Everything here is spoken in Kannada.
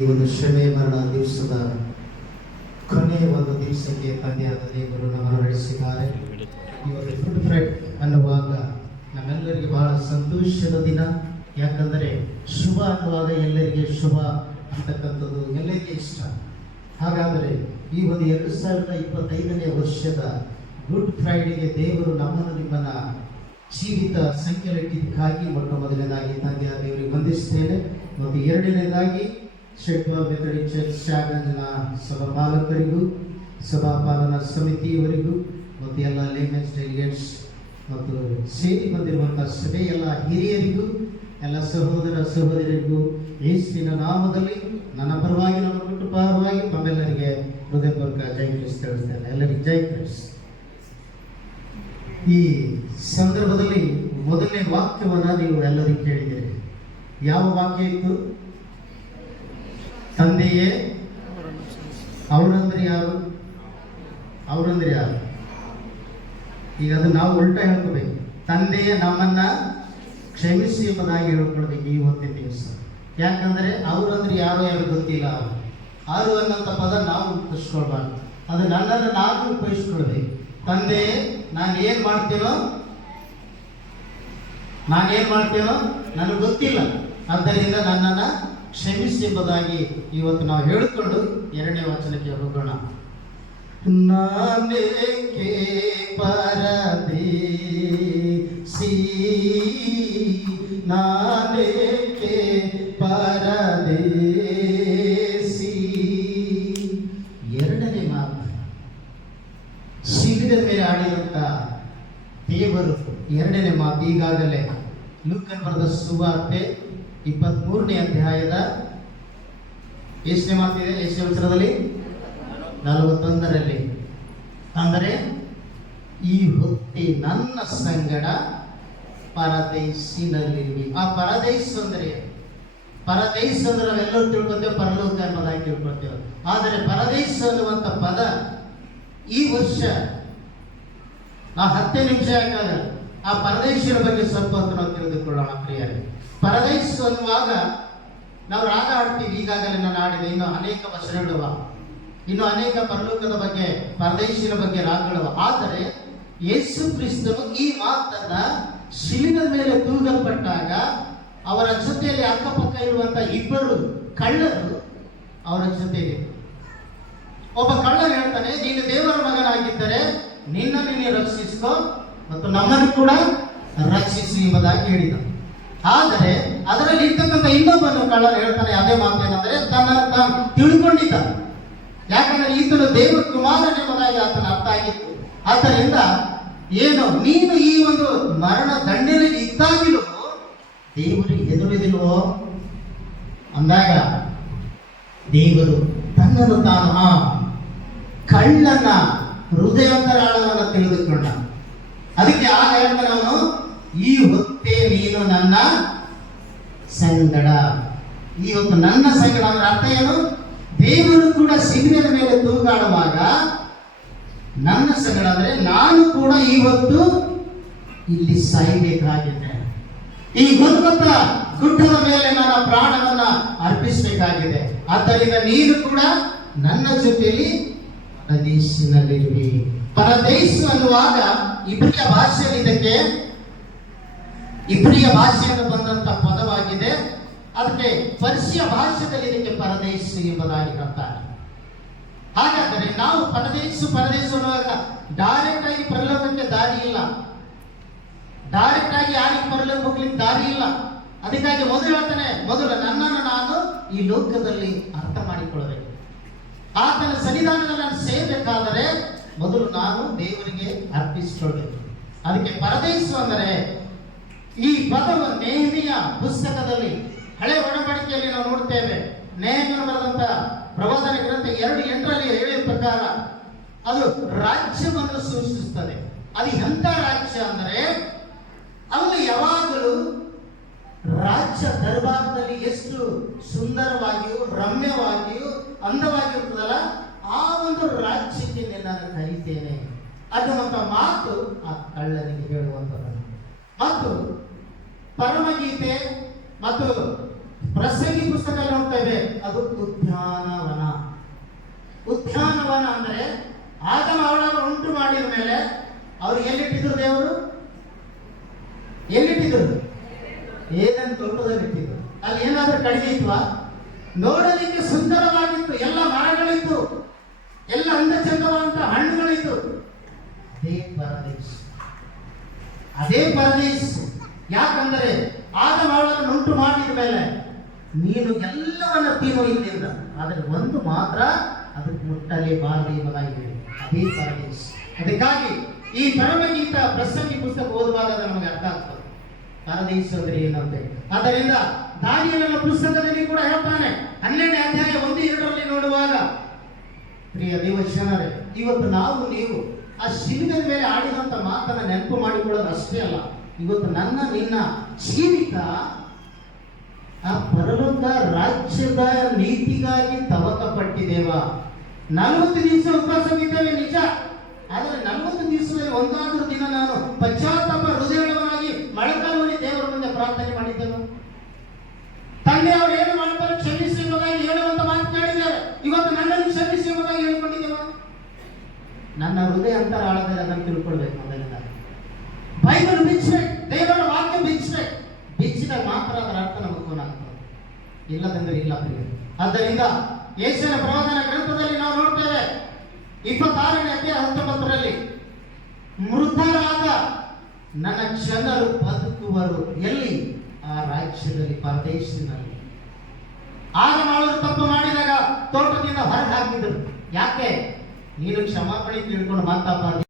ಈ ಒಂದು ಶ್ರಮೆ ಮರಣ ದಿವಸದ ಕೊನೆಯ ಒಂದು ದಿವಸಕ್ಕೆ ತಂದೆಯಾದ ದೇವರು ನಮ್ಮನ್ನು ನಡೆಸಿದ್ದಾರೆ. ಇವತ್ತು ಗುಡ್ ಫ್ರೈಡೆ ಅನ್ನುವಾಗ ನಮ್ಮೆಲ್ಲರಿಗೆ ಬಹಳ ಸಂತೋಷದ ದಿನ. ಯಾಕಂದರೆ ಶುಭ ಅನ್ನುವಾಗ ಎಲ್ಲರಿಗೆ ಶುಭ ಅಂತಕ್ಕಂಥದ್ದು ಎಲ್ಲರಿಗೆ ಇಷ್ಟ. ಹಾಗಾದರೆ ಈ ಒಂದು 2025ನೇ ವರ್ಷದ ಗುಡ್ ಫ್ರೈಡೆಗೆ ದೇವರು ನಮ್ಮನ್ನು ನಿಮ್ಮನ್ನ ಜೀವಿತ ಸಂಖ್ಯೆಲಿಟ್ಟಿದ್ದಕ್ಕಾಗಿ ಮೊಟ್ಟ ಮೊದಲನೇದಾಗಿ ತಂದೆಯ ದೇವರಿಗೆ ವಂದಿಸ್ತೇನೆ. ಮತ್ತು ಎರಡನೇದಾಗಿ ಶೆಟ್ವಲ್ ಮೆಥಡಿಸ್ಟ್ ಚರ್ಚ್ ಶಾಗಂಜ್ನ ಸಭಾಪಾಲಕರಿಗೂ ಸಭಾಪಾಲನಾ ಸಮಿತಿಯವರಿಗೂ ಮತ್ತು ಎಲ್ಲ ಲೇಮೆನ್ಸ್ ಡೆಲಿಗೇಟ್ಸ್ ಮತ್ತು ಸೇರಿ ಬಂದಿರುವಂಥ ಸಭೆ ಎಲ್ಲ ಹಿರಿಯರಿಗೂ ಎಲ್ಲ ಸಹೋದರ ಸಹೋದರಿಗೂ ಯೇಸುವಿನ ನಾಮದಲ್ಲಿ ನನ್ನ ಪರವಾಗಿ ನಮ್ಮ ಕುಟುಂಬ ಪರವಾಗಿ ತಮ್ಮೆಲ್ಲರಿಗೆ ಹೃದಯಪೂರ್ವಕ ಜೈ ಕ್ರಿಸ್ತ ತಿಳಿಸ್ತೇನೆ. ಎಲ್ಲರಿಗೆ ಜೈ ಕ್ರಿಸ್ತ. ಈ ಸಂದರ್ಭದಲ್ಲಿ ಮೊದಲನೇ ವಾಕ್ಯವನ್ನು ನೀವು ಎಲ್ಲರಿಗೂ ಕೇಳಿದ್ದೀರಿ. ಯಾವ ವಾಕ್ಯ ಇತ್ತು? ತಂದೆಯೇ ಅವರಂದ್ರೆ ಯಾರು? ಅವರಂದ್ರೆ ಯಾರು? ಈಗ ಅದು ನಾವು ಉಲ್ಟಾ ಹೇಳ್ಕೋಬೇಕು. ತಂದೆಯೇ ನಮ್ಮನ್ನ ಕ್ಷಮಿಸಿ ಎಂಬುದಾಗಿ ಹೇಳ್ಕೊಳ್ಬೇಕು ಈ ಹೊತ್ತಿನ ದಿವಸ. ಯಾಕಂದ್ರೆ ಅವರಂದ್ರೆ ಯಾರು ಗೊತ್ತಿಲ್ಲ. ಆರು ಅನ್ನೋಂಥ ಪದ ನಾವು ಉಪಯೋಗಿಸ್ಕೊಳ್ಬಾರ್ದು. ಅದು ನನ್ನನ್ನು ನಾನು ಉಪಯೋಗಿಸ್ಕೊಳ್ಬೇಕು. ತಂದೆಯೇ ನಾನೇನ್ ಮಾಡ್ತೇನೋ ನನಗೆ ಗೊತ್ತಿಲ್ಲ, ಆದ್ದರಿಂದ ನನ್ನನ್ನು ಕ್ಷಮಿಸಿ ಎಂಬುದಾಗಿ ಇವತ್ತು ನಾವು ಹೇಳಿಕೊಂಡು ಎರಡನೇ ವಚನಕ್ಕೆ ಹೋಗೋಣ. ನಾನೇಕೆ ಪರದೇಸಿ, ನಾನೇಕೆ ಪರದೇಸಿ. ಎರಡನೇ ಮಾತು ಶಿಬಿರದ ಮೇಲೆ ಆಡಿದಂತ ದೇವರು ಎರಡನೇ ಮಾತು. ಈಗಾಗಲೇ ಲೂಕನ್ ಬರೆದ ಸುವಾರ್ತೆ 23ನೇ ಅಧ್ಯಾಯದ ಎಷ್ಟನೇ ಮಾತಿದೆ? ಎಷ್ಟನೇ ವಚನದಲ್ಲಿ? 41ರಲ್ಲಿ. ಅಂದರೆ ಈ ಹೊತ್ತಿ ನನ್ನ ಸಂಗಡ ಪರದೈಸಿನಲ್ಲಿರುವಿ. ಆ ಪರದೈಸ್ ಅಂದ್ರೆ ನಾವೆಲ್ಲರೂ ತಿಳ್ಕೊತೇವೆ, ಪರಲೋಕ ಅನ್ನೋದಾಗಿ ತಿಳ್ಕೊಳ್ತೇವೆ. ಆದರೆ ಪರದೈಸ್ ಅನ್ನುವಂಥ ಪದ ಈ ವರ್ಷ ನಾವು 10 ನಿಮಿಷ ಯಾಕಾಗ ಆ ಪರದೇಶಿಯರ ಬಗ್ಗೆ ಸ್ವಲ್ಪ ಹೊತ್ತು ನಾವು ತಿಳಿದುಕೊಳ್ಳೋಣ ಪ್ರಿಯರೇ. ಪರದೈಸ್ ಅನ್ನುವಾಗ ನಾವು ರಾಗ ಆಡ್ತೀವಿ. ಈಗಾಗಲೇ ನಾನು ಆಡಿದೆ. ಇನ್ನು ಅನೇಕ ವಚನಗಳಿವ, ಇನ್ನು ಅನೇಕ ಪರಲೋಕದ ಬಗ್ಗೆ, ಪರದೇಶಿಯರ ಬಗ್ಗೆ ರಾಗಗಳಿವ. ಆದರೆ ಯೇಸು ಕ್ರಿಸ್ತನು ಈ ಮಾತನ್ನ ಶಿಲುಬೆಯ ಮೇಲೆ ತೂಗಲ್ಪಟ್ಟಾಗ ಅವರ ಜೊತೆಯಲ್ಲಿ ಅಕ್ಕಪಕ್ಕ ಇರುವಂತ ಇಬ್ಬರು ಕಳ್ಳರು ಅವರ ಜೊತೆಗೆ. ಒಬ್ಬ ಕಳ್ಳನು ಹೇಳ್ತಾನೆ, ನೀನು ದೇವರ ಮಗನಾಗಿದ್ದರೆ ನಿನ್ನನ್ನು ನೀನು ರಕ್ಷಿಸಿಕೋ ಮತ್ತು ನಮ್ಮನ್ನು ಕೂಡ ರಕ್ಷಿಸಿ ಎಂಬುದಾಗಿ ಹೇಳಿದ. ಆದರೆ ಅದರಲ್ಲಿ ಇರ್ತಕ್ಕಂಥ ಇನ್ನೊಬ್ಬನು ಕಳ್ಳನು ಹೇಳ್ತಾನೆ ಅದೇ ಮಾತೇನಂದ್ರೆ ತಾನು ತಿಳ್ಕೊಂಡಿದ್ದ. ಯಾಕಂದ್ರೆ ಈತನು ದೇವರ ಕುಮಾರನೆಂಬುದಾಗಿ ಆತನ ಅರ್ಥ ಆಗಿತ್ತು. ಆದ್ದರಿಂದ ಏನು ನೀನು ಈ ಒಂದು ಮರಣ ದಂಡನೆಯಲ್ಲಿ ಇದ್ದಾಗಿಲೂ ದೇವರಿಗೆ ಹೆದರುವುದಿಲ್ವೋ ಅಂದಾಗ ದೇವರು ತನ್ನನ್ನು ತಾನು ಕಳ್ಳನ ಹೃದಯಾಂತರಾಳವನ್ನು ತಿಳಿದುಕೊಂಡ. ಅದಕ್ಕೆ ಆಗ ಹೇಳ್ತಾನೆ ಅವನು, ಈ ಹೊತ್ತೇ ನೀನು ನನ್ನ ಸಂಗಡ. ಈ ಹೊತ್ತು ನನ್ನ ಸಂಗಡ ಅಂದ್ರೆ ಅರ್ಥ ಏನು? ದೇವರು ಕೂಡ ಶಿಲುಬೆಯ ಮೇಲೆ ತೂಗಾಡುವಾಗ ನನ್ನ ಸಂಗಡ ಅಂದ್ರೆ ನಾನು ಕೂಡ ಇವತ್ತು ಇಲ್ಲಿ ಸಾಯಬೇಕಾಗಿದೆ. ಈ ಗುರುತ ಗುಡ್ಡದ ಮೇಲೆ ನನ್ನ ಪ್ರಾಣವನ್ನ ಅರ್ಪಿಸಬೇಕಾಗಿದೆ. ಆದ್ದರಿಂದ ನೀನು ಕೂಡ ನನ್ನ ಜೊತೆಯಲ್ಲಿ ಪರದೇಶಿನಲ್ಲಿರುವಿ. ಪರದೇಶ ಅನ್ನುವಾಗ ಇಬ್ರಿಯ ಭಾಷೆಯಲ್ಲಿ ಇದಕ್ಕೆ ಇಬ್ರಿಯ ಭಾಷೆಯಿಂದ ಬಂದಂತ ಪದವಾಗಿದೆ. ಅದಕ್ಕೆ ಪರ್ಷಿಯ ಭಾಷೆಯಲ್ಲಿ ಇದಕ್ಕೆ ಪರದೇಶ ಎಂಬುದಾಗಿ ಕರ್ತಾರೆ. ಹಾಗಾದರೆ ನಾವು ಪರದೇಶ ಅನ್ನುವಾಗ ಡೈರೆಕ್ಟ್ ಆಗಿ ಪರಲೋಕಕ್ಕೆ ದಾರಿ ಇಲ್ಲ, ಡೈರೆಕ್ಟ್ ಆಗಿ ಯಾರಿಗೆ ಪರಲೋಕ ಹೋಗ್ಲಿಕ್ಕೆ ದಾರಿ ಇಲ್ಲ. ಅದಕ್ಕಾಗಿ ಮೊದಲು ಹೇಳ್ತಾನೆ, ಮೊದಲು ನನ್ನನ್ನು ನಾನು ಈ ಲೋಕದಲ್ಲಿ ಅರ್ಥ ಮಾಡಿಕೊಳ್ಳಬೇಕು. ಆತನ ಸನ್ನಿಧಾನದಲ್ಲಿ ನಾನು ಸೇರಬೇಕಾದರೆ ಮೊದಲು ನಾನು ದೇವರಿಗೆ ಅರ್ಪಿಸಿಕೊಳ್ಳಬೇಕು. ಅದಕ್ಕೆ ಪರದೇಶ ಅಂದರೆ ಈ ಪದವು ನೇಹಮಿಯ ಪುಸ್ತಕದಲ್ಲಿ ಹಳೆ ಒಡಂಬಡಿಕೆಯಲ್ಲಿ ನಾವು ನೋಡ್ತೇವೆ. ನೇಹಮಿಯನು ಬರೆದಂತ ಪ್ರವಾದನ ಗ್ರಂಥ 2:8ರಲ್ಲಿ ಹೇಳಿದ ಪ್ರಕಾರ ಅದು ರಾಜ್ಯವನ್ನು ಸೂಚಿಸುತ್ತದೆ. ಅದು ಎಂಥ ರಾಜ್ಯ ಅಂದರೆ ಅವನು ಯಾವಾಗಲೂ ರಾಜ್ಯ ದರ್ಬಾರದಲ್ಲಿ ಎಷ್ಟು ಸುಂದರವಾಗಿಯೂ ರಮ್ಯವಾಗಿಯೂ ಅಂದವಾಗಿರ್ತದಲ್ಲ, ಆ ಒಂದು ರಾಜ್ಯಕ್ಕೆ ನಾನು ಕರೀತೇನೆ ಅನ್ನುವಂಥ ಮಾತು ಆ ಕಳ್ಳನಿಗೆ ಹೇಳುವಂಥದ್ದು. ಮತ್ತು ಪರಮಗೀತೆ ಮತ್ತು ಪ್ರಸಂಗಿ ಪುಸ್ತಕ ನೋಡ್ತೇವೆ, ಅದು ಉದ್ಯಾನವನ. ಉದ್ಯಾನವನ ಅಂದ್ರೆ ಆದಮ ಅವಳನ್ನು ಉಂಟು ಮಾಡಿದ ಮೇಲೆ ಅವ್ರು ಎಲ್ಲಿಟ್ಟಿದ್ರು? ದೇವರು ಎಲ್ಲಿಟ್ಟಿದ್ರು? ಏದನ್ ತೋಟದಲ್ಲಿ ಇಟ್ಟಿದ್ರು. ಅಲ್ಲಿ ಏನಾದ್ರೂ ಕಡಿಮೆ ಇದ್ವಾ? ನೋಡಲಿಕ್ಕೆ ಸುಂದರವಾಗಿತ್ತು, ಎಲ್ಲ ಮರಗಳಿತ್ತು, ಎಲ್ಲ ಅಂದ ಚಂದವಾದಂತ ಹಣ್ಣುಗಳಿತ್ತು. ಅದೇ ಪರದೇಶ, ಅದೇ ಪರದೇಶ. ಯಾಕಂದರೆ ಆದಮ ಅವಳನ್ನು ಉಂಟು ಮಾಡಿದ ಮೇಲೆ ನೀನು ಎಲ್ಲವನ್ನ ತಿನ್ನು ಇಲ್ಲಿಂದ, ಆದರೆ ಒಂದು ಮಾತ್ರ ಅದಕ್ಕೆ ಮುಟ್ಟಲೇಬಾರದು ಎಂಬುದಾಗಿ ಅದೇ ಪರದೇಶ. ಅದಕ್ಕಾಗಿ ಈ ಪರಮಗೀತ ಪ್ರಸಂಗಿ ಪುಸ್ತಕ ಓದುವಾಗ ನಮಗೆ ಅರ್ಥ ಆಗ್ತದೆ ಪರದೇಶ ಅಂದ್ರೆ ಏನಂತೆ. ಆದ್ದರಿಂದ ದಾನಿಯೇಲನ ಪುಸ್ತಕದಲ್ಲಿ ಕೂಡ ಹೇಳ್ತಾನೆ, 12ನೇ ಅಧ್ಯಾಯ 1-2 ನೋಡುವಾಗ, ಪ್ರಿಯ ದೇವಜನರೇ, ಇವತ್ತು ನಾವು ನೀವು ಆ ಶಿಲುಬೆ ಮೇಲೆ ಆಡಿದಂತ ಮಾತನ್ನ ನೆನಪು ಮಾಡಿಕೊಳ್ಳೋದು ಅಷ್ಟೇ ಅಲ್ಲ, ಇವತ್ತು ನನ್ನ ನಿನ್ನ ಜೀವಿತ ಆ ಪರಲೋಕ ರಾಜ್ಯದ ನೀತಿಗಾಗಿ ತವಕ ಪಟ್ಟಿದ್ದೇವ. 40 ದಿವಸ ಉಪವಾಸವಿದ್ದೇವೆ ನಿಜ, ಆದರೆ 40 ದಿವಸದಲ್ಲಿ ಒಂದಾದ್ರೂ ದಿನ ನಾನು ಪಶ್ಚಾತ್ತಾಪ ಹೃದಯವಾಗಿ ಮೊಳಕಾಲೂರಿ ದೇವರ ಮುಂದೆ ಪ್ರಾರ್ಥನೆ ಮಾಡಿದ್ದೇವೆ. ತಂದೆ ಅವರು ಏನು ಮಾಡ್ತಾರೆ ಕ್ಷಮಿಸಿ ಎಂಬುದಾಗಿ ಹೇಳುವಂತ ಮಾತು ಕೇಳಿದ್ದೇವೆ. ಇವತ್ತು ನನ್ನನ್ನು ಕ್ಷಮಿಸಿ ಎಂಬುದಾಗಿ ಹೇಳಿಕೊಂಡಿದ್ದೇವೆ. ನನ್ನ ಹೃದಯ ಅಂತರಾಳದಲ್ಲಿ ಅದನ್ನು ತಿಳ್ಕೊಳ್ಬೇಕು. ಮೊದಲಿಂದ ಬೈಬಲ್ ಬಿಚ್ಚಬೇಕು, ದೇವರ ವಾಕ್ಯ ಬಿಚ್ಚಬೇಕು. ಬಿಚ್ಚಿದಾಗ ಮಾತ್ರ ಅದರ ಅರ್ಥ ನಮಗೆ ಗೊತ್ತಾಗ್ತದೆ, ಇಲ್ಲದಂದ್ರೆ ಇಲ್ಲ ಪ್ರಿಯ. ಆದ್ದರಿಂದ ಯೆಶಾಯನ ಪ್ರವಾದನ ಗ್ರಂಥದಲ್ಲಿ ನಾವು ನೋಡ್ತೇವೆ 26ನೇ ಅಧ್ಯಾಯ 19ರಲ್ಲಿ, ಮೃತರಾದ ನನ್ನ ಜನರು ಬದುಕುವರು ಎಲ್ಲಿ? ಆ ರಾಜ್ಯದಲ್ಲಿ, ಪರದೇಶದಲ್ಲಿ. ಆದಮ ಅವಳು ತಪ್ಪು ಮಾಡಿದಾಗ ತೋಟದಿಂದ ಹೊರಗೆ ಹಾಕಿದರು. ಯಾಕೆ? ನೀನು ಕ್ಷಮಾಪಣೆ ತಿಳ್ಕೊಂಡು ಮಾತಾಡ